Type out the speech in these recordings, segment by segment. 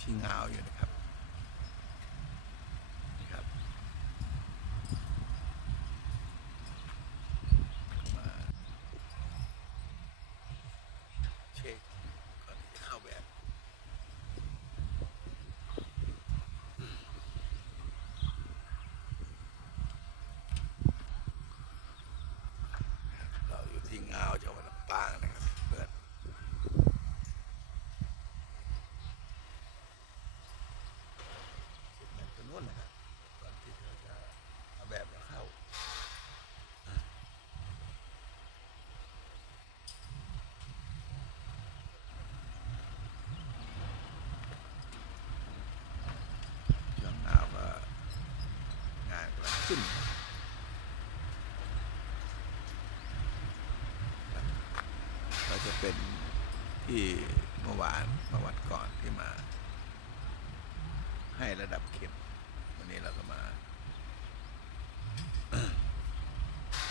ชิงอาวอยู่นะครับนี่ครับมาเช็คก่อนที่จะเข้าแบบ เราอยู่ที่งาวจังหวัดลำปางนะครับเพื่อนสุดแบบตัวนู้นนะครับก่อนที่เราจะเอาแบบเราเข้าช่วงหนาวก็งานกำลัง ขึ้น ก็จะเป็นที่เมื่อวานเมื่อวันก่อนที่มา ให้ระดับเข็ม วันนี้เราก็มา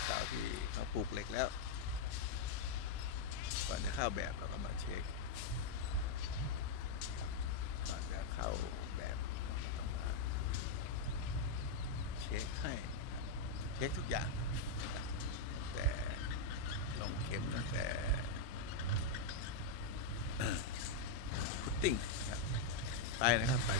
เสาที่เขาปลูกเหล็กแล้ว ก่อนจะเข้าแบบเราก็มาเช็คก่อนจะเข้าแบบเราก็ต้องมา เช็คให้นะครับเช็คทุกอย่าง แต่ลงเข็มตั้งแต่พุตติ้งไปนะครับไป